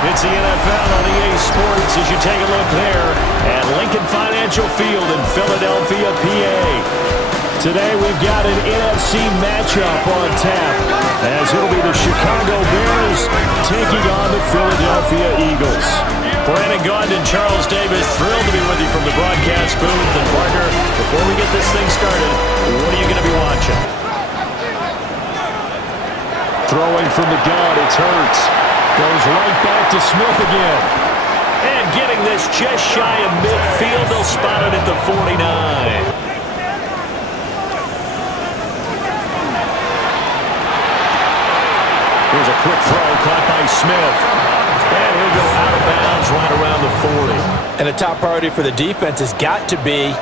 It's the NFL on EA Sports as you take a look there at Lincoln Financial Field in Philadelphia, PA. Today we've got an NFC matchup on tap as it'll be the Chicago Bears taking on the Philadelphia Eagles. Brandin, Gaudin, Charles Davis, thrilled to be with you from the broadcast booth. And partner, before we get this thing started, what are you going to be watching? Throwing from the gun, it's Hurts. Goes right back to Smith again. And getting this just shy of midfield. They'll spot it at the 49. Here's a quick throw caught by Smith. And he'll go out of bounds right around the 40. And a top priority for the defense has got to be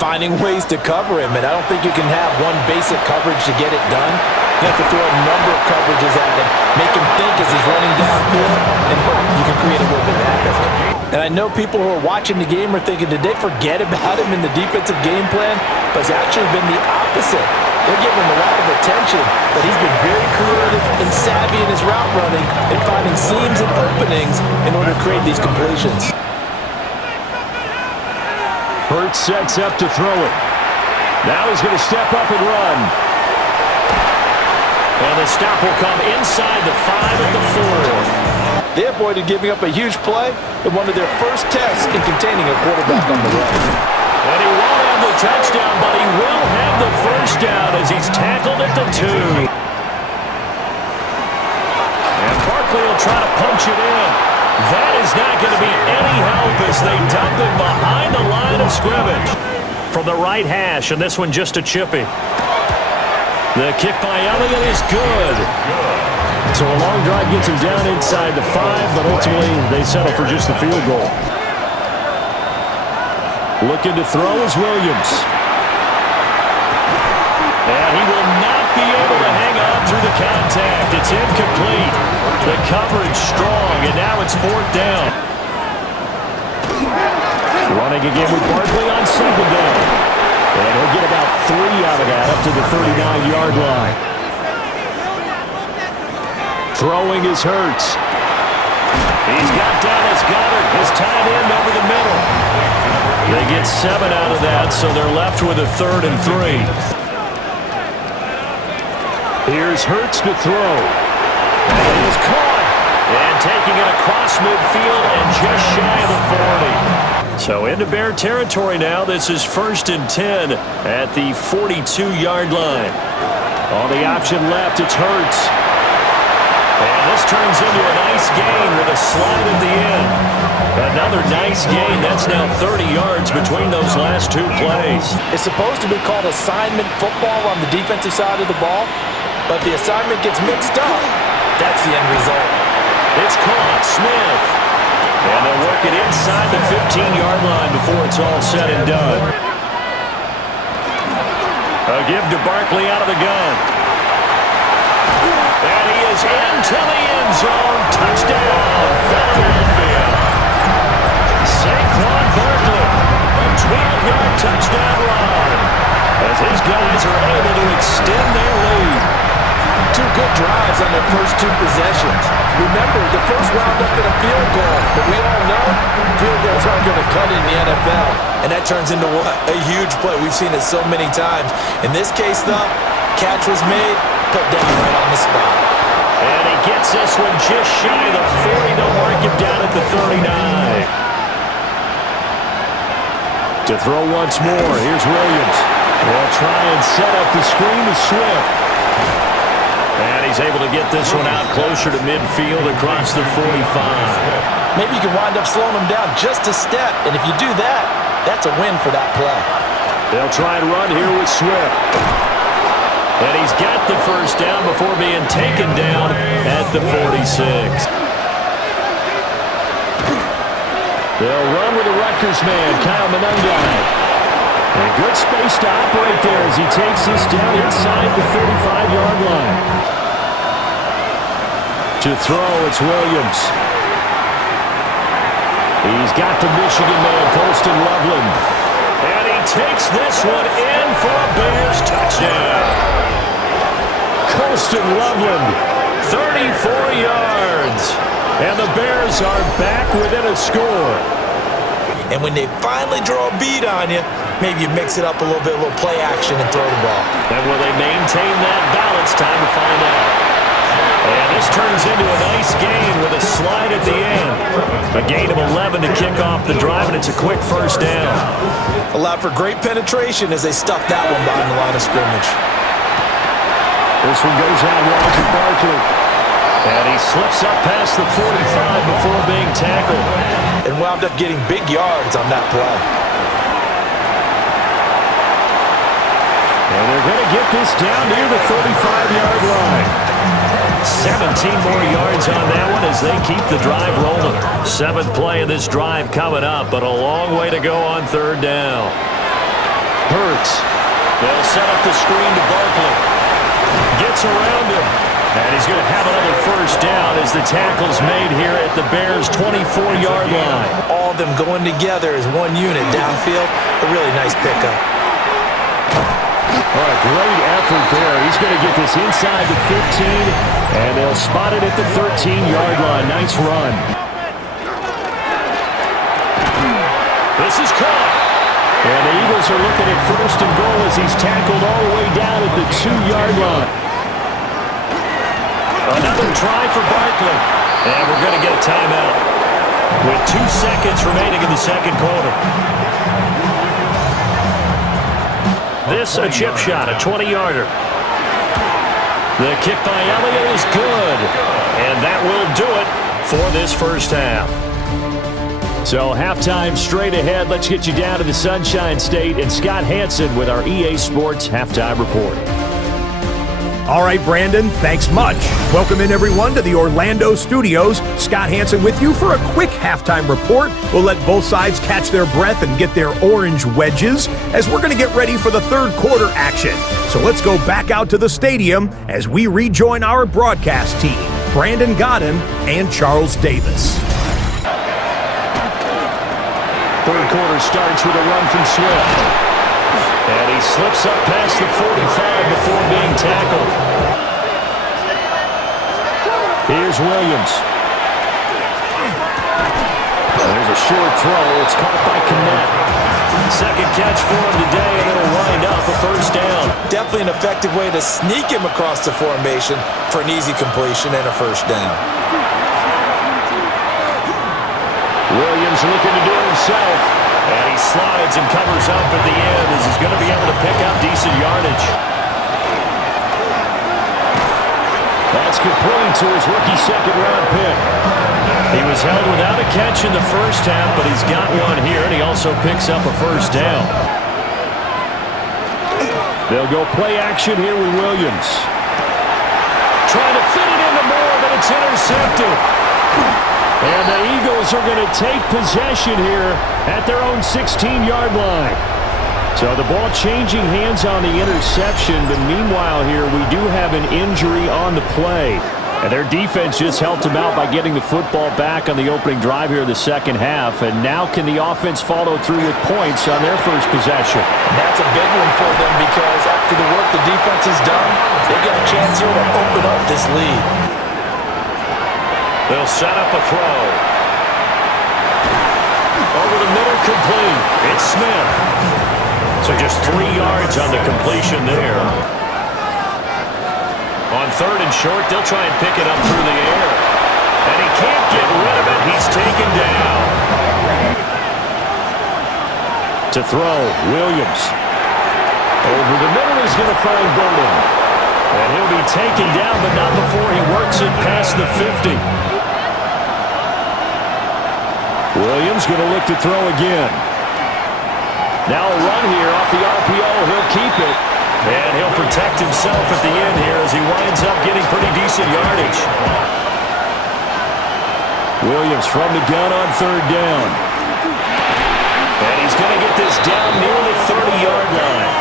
finding ways to cover him. And I don't think you can have one basic coverage to get it done. You have to throw a number of coverages at him, make him think as he's running downfield, and hope you can create a little bit of havoc. And I know people who are watching the game are thinking, did they forget about him in the defensive game plan? But it's actually been the opposite. They're giving him a lot of attention, but he's been very creative and savvy in his route running and finding seams and openings in order to create these completions. Hurts sets up to throw it. Now he's going to step up and run. And the stop will come inside the 5 at the 4. They avoided giving up a huge play in one of their first tests in containing a quarterback on the run. And he won't have the touchdown, but he will have the first down as he's tackled at the 2. And Barkley will try to punch it in. That is not going to be any help as they dump him behind the line of scrimmage. From the right hash, and this one just a chippy. The kick by Elliott is good. So a long drive gets him down inside the 5, but ultimately they settle for just the field goal. Looking to throw is Williams. And he will not be able to hang on through the contact. It's incomplete. The coverage strong, and now it's 4th down. Running again with Barkley on 2nd down. And he'll get about 3 out of that up to the 39-yard line. Throwing is Hurts. He's got Dallas Gaudin, his tight end over the middle. They get 7 out of that, so they're left with a 3rd and 3. Here's Hurts to throw. And he is caught. And taking it across midfield and just shy of the 40. So into Bear territory now. This is 1st and 10 at the 42-yard line. On the option left, it's Hurts. And this turns into a nice gain with a slide at the end. Another nice gain. That's now 30 yards between those last 2 plays. It's supposed to be called assignment football on the defensive side of the ball, but the assignment gets mixed up. That's the end result. It's caught. Smith. And they'll work it inside the 15-yard line before it's all said and done. A give to Barkley out of the gun. And he is into the end zone. Touchdown, Philadelphia. Saquon Barkley, a 12-yard touchdown run. As his guys are able to extend their lead. 2 good drives on their first 2 possessions. Remember, the first wound up in a field goal, but we all know field goals aren't going to cut it in the NFL. And that turns into what? A huge play. We've seen it so many times. In this case, though, catch was made, put down right on the spot. And he gets this one just shy of the 40. They'll mark him down at the 39. To throw once more, here's Williams. They'll try and set up the screen to Swift. And he's able to get this one out closer to midfield across the 45. Maybe you can wind up slowing him down just a step. And if you do that, that's a win for that play. They'll try and run here with Swift. And he's got the first down before being taken down at the 46. They'll run with the Rutgers man, Kyle Monungai. And good space to operate there as he takes this down inside the 35-yard line. To throw, it's Williams. He's got the Michigan man, Colston Loveland. And he takes this one in for a Bears touchdown. Colston Loveland, 34 yards. And the Bears Bears are back within a score. And when they finally draw a beat on you, maybe you mix it up a little bit, a little play action, and throw the ball. And will they maintain that balance? Time to find out. And this turns into a nice gain with a slide at the end. A gain of 11 to kick off the drive, and it's a quick first down. Allowed for great penetration as they stuffed that one behind the line of scrimmage. This one goes out wide to Barkley. And he slips up past the 45 before being tackled. And wound up getting big yards on that play. And they're going to get this down near the 35-yard line. 17 more yards on that one as they keep the drive rolling. 7th play of this drive coming up, but a long way to go on 3rd down. Hurts. They'll set up the screen to Barkley. Gets around him. And he's going to have another first down as the tackle's made here at the Bears' 24-yard line. All of them going together as one unit downfield. A really nice pickup. All right, great effort there. He's going to get this inside the 15, and they'll spot it at the 13-yard line. Nice run. This is caught. And the Eagles are looking at 1st and goal as he's tackled all the way down at the 2-yard line. Another try for Barkley. And we're going to get a timeout with 2 seconds remaining in the 2nd quarter. This a chip shot, a 20-yarder. The kick by Elliott is good. And that will do it for this first half. So halftime straight ahead. Let's get you down to the Sunshine State and Scott Hansen with our EA Sports Halftime Report. All right, Brandon, thanks much. Welcome in, everyone, to the Orlando studios. Scott Hansen with you for a quick halftime report. We'll let both sides catch their breath and get their orange wedges as we're going to get ready for the 3rd quarter action. So let's go back out to the stadium as we rejoin our broadcast team, Brandin Gaudin and Charles Davis. 3rd quarter starts with a run from Swift. And he slips up past the 45 before being tackled. Here's Williams. There's a short throw. It's caught by Kmet. 2nd catch for him today, and it'll wind up a first down. Definitely an effective way to sneak him across the formation for an easy completion and a first down. Williams looking to do it himself. And he slides and covers up at the end as he's going to be able to pick up decent yardage. That's complete to his rookie 2nd-round pick. He was held without a catch in the first half, but he's got one here, and he also picks up a first down. They'll go play action here with Williams. Trying to fit it into Moore, but it's intercepted. And the Eagles are going to take possession here at their own 16-yard line. So the ball changing hands on the interception, but meanwhile here we do have an injury on the play. And their defense just helped them out by getting the football back on the opening drive here in the 2nd half. And now can the offense follow through with points on their first possession? And that's a big one for them because after the work the defense has done, they got a chance here to open up this lead. They'll set up a throw. Over the middle, complete. It's Smith. So just 3 yards on the completion there. On 3rd and short, they'll try and pick it up through the air. And he can't get rid of it. He's taken down. To throw, Williams. Over the middle is going to find Gaudin. And he'll be taken down, but not before he works it past the 50. Williams going to look to throw again. Now a run here off the RPO. He'll keep it. And he'll protect himself at the end here as he winds up getting pretty decent yardage. Williams from the gun on 3rd down. And he's going to get this down near the 30-yard line.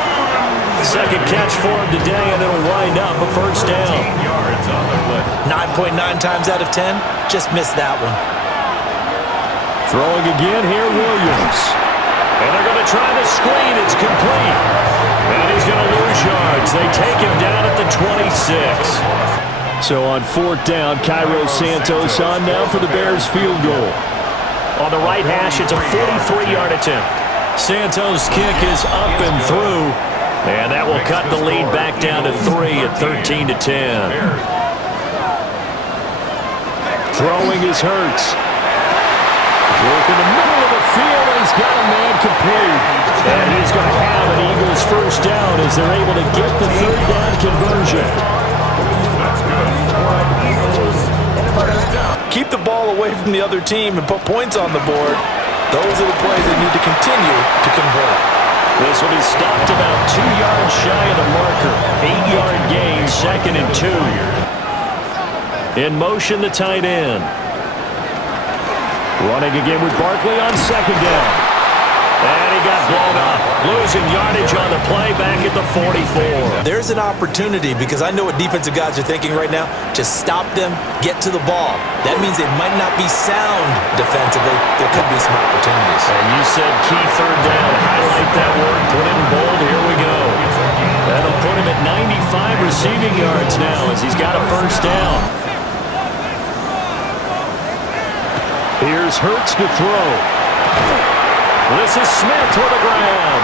2nd catch for him today, and it'll wind up a first down. 9.9 times out of 10, just missed that one. Throwing again here, Williams. And they're going to try the screen. It's complete. And he's going to lose yards. They take him down at the 26. So on fourth down, Cairo Santos on now for the Bears field goal. On the right hash, it's a 43-yard attempt. Santos' kick is up and through, and that will cut the lead back down to 3 at 13-10. Throwing is Hurts. Work in the middle of the field, and he's got a man complete. And he's going to have an Eagles first down as they're able to get the third down conversion. Keep the ball away from the other team and put points on the board. Those are the plays they need to continue to convert. This will be stopped about 2 yards shy of the marker. 8-yard gain, 2nd and 2. In motion, the tight end. Running again with Barkley on 2nd down. And he got blown up. Losing yardage on the play back at the 44. There's an opportunity because I know what defensive guys are thinking right now. Just stop them, get to the ball. That means they might not be sound defensively. There could be some opportunities. And you said key third down. Highlight that word. Put it in bold. Here we go. That'll put him at 95 receiving yards now as he's got a first down. Here's Hurts to throw. This is Smith to the ground.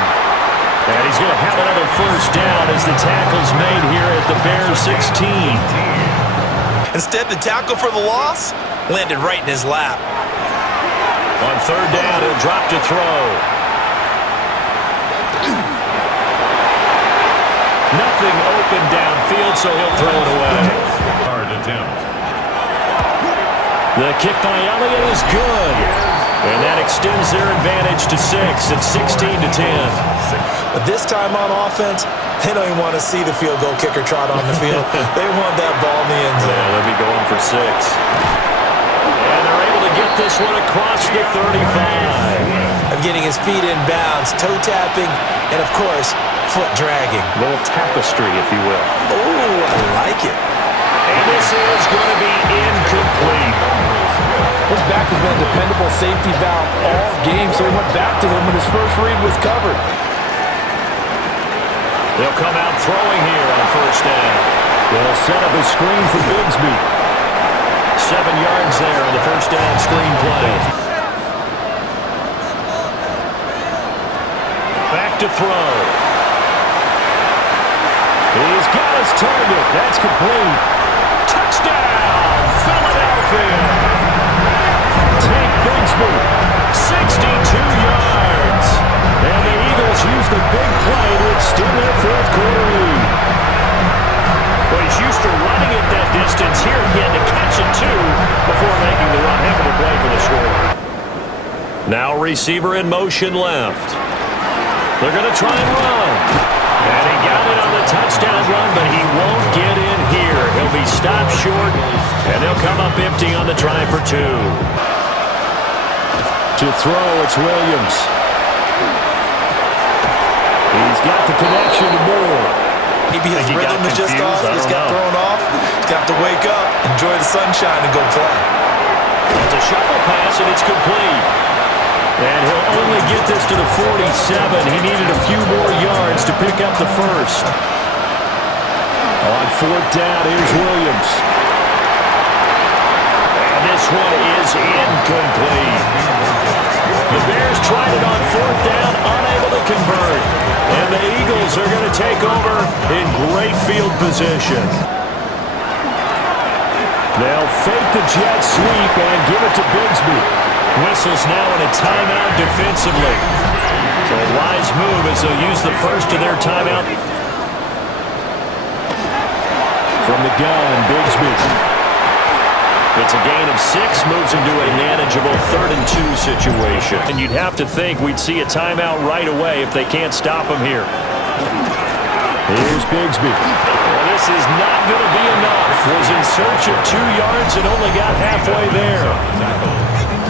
And he's going to have another first down as the tackle's made here at the Bears 16. Instead, the tackle for the loss landed right in his lap. On third down, he'll drop to throw. Nothing open downfield, so he'll throw it away. Hard attempt. The kick by Elliott is good. And that extends their advantage to 6 at 16-10. But this time on offense, they don't even want to see the field goal kicker trot on the field. They want that ball in the end zone. Yeah, they'll be going for 6. And they're able to get this one across the 35. Of getting his feet in bounds, toe tapping, and of course, foot dragging. A little tapestry, if you will. Ooh, I like it. And this is going to be incomplete. His back has been a dependable safety valve all game, so he went back to him when his first read was covered. They'll come out throwing here on first down. They'll set up a screen for Bigsby. 7 yards there on the first down screen play. Back to throw. He's got his target. That's complete. Touchdown, Philadelphia. Take Bigsby, 62 yards. And the Eagles use the big play to extend their fourth quarter lead. Well, he's used to running it that distance. Here he had to catch it, too, before making the run. Heck of a play for the score. Now receiver in motion left. They're going to try and run. And he got it on the touchdown run, but he won't get in here. He'll be stopped short, and they'll come up empty on the try for 2. To throw, it's Williams. He's got the connection to Moore. Maybe his rhythm is just off. He's got thrown off. He's got to wake up, enjoy the sunshine, and go play. It's a shuffle pass, and it's complete. And he'll only get this to the 47. He needed a few more yards to pick up the first. On fourth down, here's Williams. And this one is incomplete. The Bears tried it on fourth down, unable to convert. And the Eagles are going to take over in great field position. They'll fake the jet sweep and give it to Bigsby. Whistles now in a timeout defensively. So a wise move as they'll use the first of their timeout. From the gun, Bigsby. It's a gain of 6, moves him to a manageable 3rd and 2 situation. And you'd have to think we'd see a timeout right away if they can't stop him here. Here's Bigsby. Well, this is not going to be enough. Was in search of 2 yards and only got halfway there.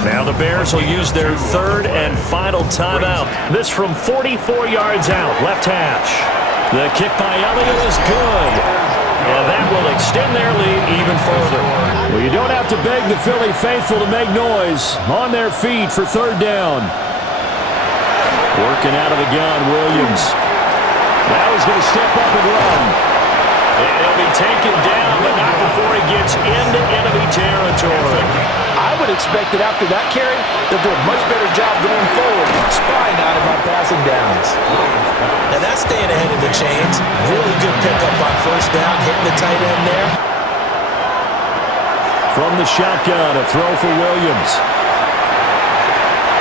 Now the Bears will use their 3rd and final timeout. This from 44 yards out, left hash. The kick by Elliott is good. And that will extend their lead even further. Well, you don't have to beg the Philly faithful to make noise. On their feet for third down. Working out of the gun, Williams. Now he's going to step up and run. And he'll be taken down, but not before he gets into enemy territory. I would expect that after that carry, they'll do a much better job going forward, spying out him on passing downs. Now that's staying ahead of the chains. Really good pickup on first down, hitting the tight end there. From the shotgun, a throw for Williams.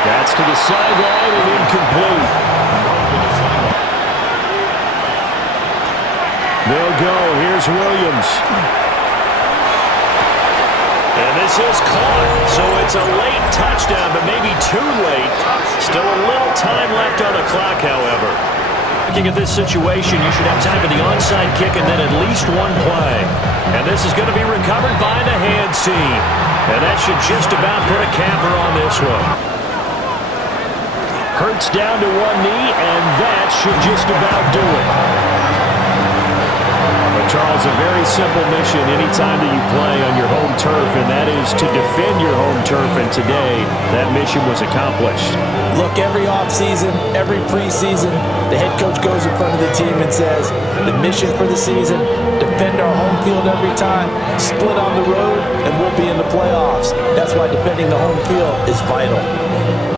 That's to the sideline and incomplete. They'll go. Here's Williams. And this is caught. So it's a late touchdown, but maybe too late. Still a little time left on the clock, however. Looking at this situation, you should have time for the onside kick and then at least one play. And this is going to be recovered by the hands team. And that should just about put a capper on this one. Hurts down to one knee, and that should just about do it. But Charles, a very simple mission anytime that you play on your home turf, and that is to defend your home turf. And today, that mission was accomplished. Look, every offseason, every preseason, the head coach goes in front of the team and says, the mission for the season, defend our home field every time, split on the road, and we'll be in the playoffs. That's why defending the home field is vital.